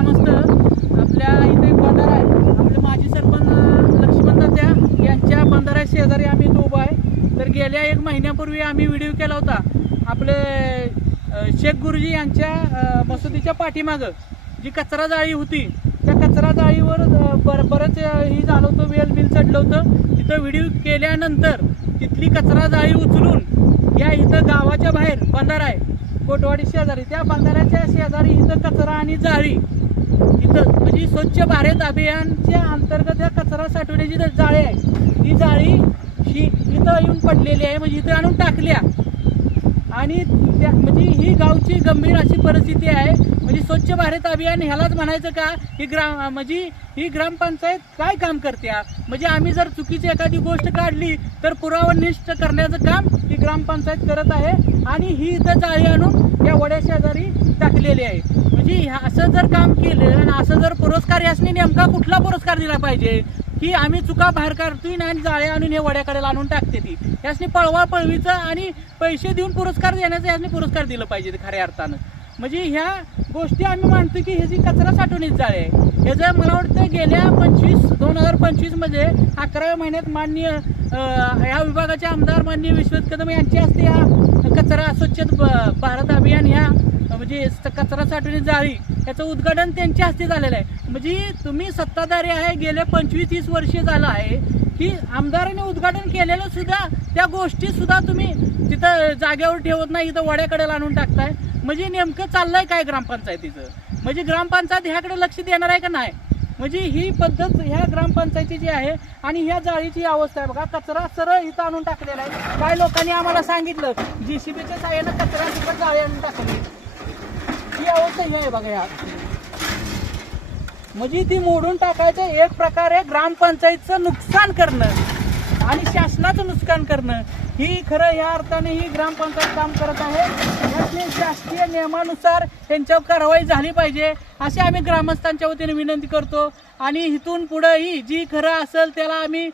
ग्रामस्थ आपल्या इथे एक बंधारा आहे, आपले माजी सरपंच लक्ष्मण तात्या यांच्या बंधाऱ्या शेजारी आम्ही इथं उभा आहे। तर गेल्या 1 महिन्यापूर्वी आम्ही व्हिडिओ केला होता आपले शेख गुरुजी यांच्या मशिदीच्या पाठीमागं जी कचरा जाळी होती, त्या कचरा जाळीवर बरंच ही झालं होतं, वेल बिल चढलं होतं। तिथं व्हिडिओ केल्यानंतर तिथली कचरा जाळी उचलून या इथं गावाच्या बाहेर बंधारा आहे कोटवाडी शेजारी, त्या बंधाऱ्याच्या शेजारी इथं कचरा आणि जाळी इथं म्हणजे स्वच्छ भारत अभियानच्या अंतर्गत या कचरा साठवण्याची जाळी आहे, ती जाळी ही इथं येऊन पडलेली आहे, म्हणजे इथं आणून टाकल्या। आणि त्या म्हणजे ही गावची गंभीर अशी परिस्थिती आहे। म्हणजे स्वच्छ भारत अभियान ह्यालाच म्हणायचं का ही म्हणजे ही ग्रामपंचायत काय काम करते? म्हणजे आम्ही जर चुकीची एखादी गोष्ट काढली तर पुरावानिष्ठ करण्याचं काम ही ग्रामपंचायत करत आहे आणि ही इथं जाळी आणून या वड्या शेजारी टाकलेली आहे। म्हणजे असं जर काम केलं आणि असं जर पुरस्कार यासनी नेमका कुठला पुरस्कार दिला पाहिजे की आम्ही चुका बाहेर काढतोय आणि जाळे आणून हे वड्याकडे आणून टाकते, ती यासनी पळवा पळवीचा आणि पैसे देऊन पुरस्कार देण्याचा यासनी पुरस्कार दिलं पाहिजे खऱ्या अर्थानं। म्हणजे ह्या गोष्टी आम्ही मानतो की हे जी कचरा साठवण्याची जाळी आहे ह्याचं मला वाटतं गेल्या 2025 मध्ये 11व्या महिन्यात माननीय ह्या विभागाचे आमदार माननीय विश्वजित कदम यांच्या हस्ते हा कचरा स्वच्छ भारत अभियान ह्या म्हणजे कचरा साठवण्याची जाळी याचं उद्घाटन त्यांच्या हस्ते झालेलं आहे। म्हणजे तुम्ही सत्ताधारी आहे, गेले 25-30 वर्ष झालं आहे की आमदारांनी उद्घाटन केलेलं सुद्धा त्या गोष्टी सुद्धा तुम्ही तिथं जागेवर ठेवत नाही, इथं वड्याकडे आणून टाकताय। म्हणजे नेमकं चाललंय काय ग्रामपंचायतीचं? म्हणजे ग्रामपंचायत ह्याकडे लक्ष देणार आहे का नाही? म्हणजे ही पद्धत ह्या ग्रामपंचायतीची आहे आणि ह्या जाळीची अवस्था आहे बघा, कचरा सरळ इथं आणून टाकलेला आहे। काही लोकांनी आम्हाला सांगितलं JCBच्या साहाय्यानं कचरा तिथं जाळी आणून टाकली, ही अवस्था ही आहे बघा ह्या। म्हणजे ती मोडून टाकायचं एक प्रकारे ग्रामपंचायतचं नुकसान करणं आणि शासनाचं नुकसान करणं, ही खरं या अर्थाने ही ग्रामपंचायत काम करत आहे। यातले शासकीय नियमानुसार त्यांच्यावर कारवाई झाली पाहिजे अशी आम्ही ग्रामस्थांच्या वतीने विनंती करतो। आणि इथून पुढेही जी खरं असेल त्याला आम्ही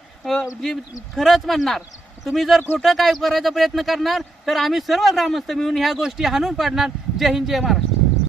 जी खरंच म्हणणार, तुम्ही जर खोटं काय करायचा प्रयत्न करणार तर आम्ही सर्व ग्रामस्थ मिळून ह्या गोष्टी हाणून पाडणार। जय हिंद, जय महाराष्ट्र।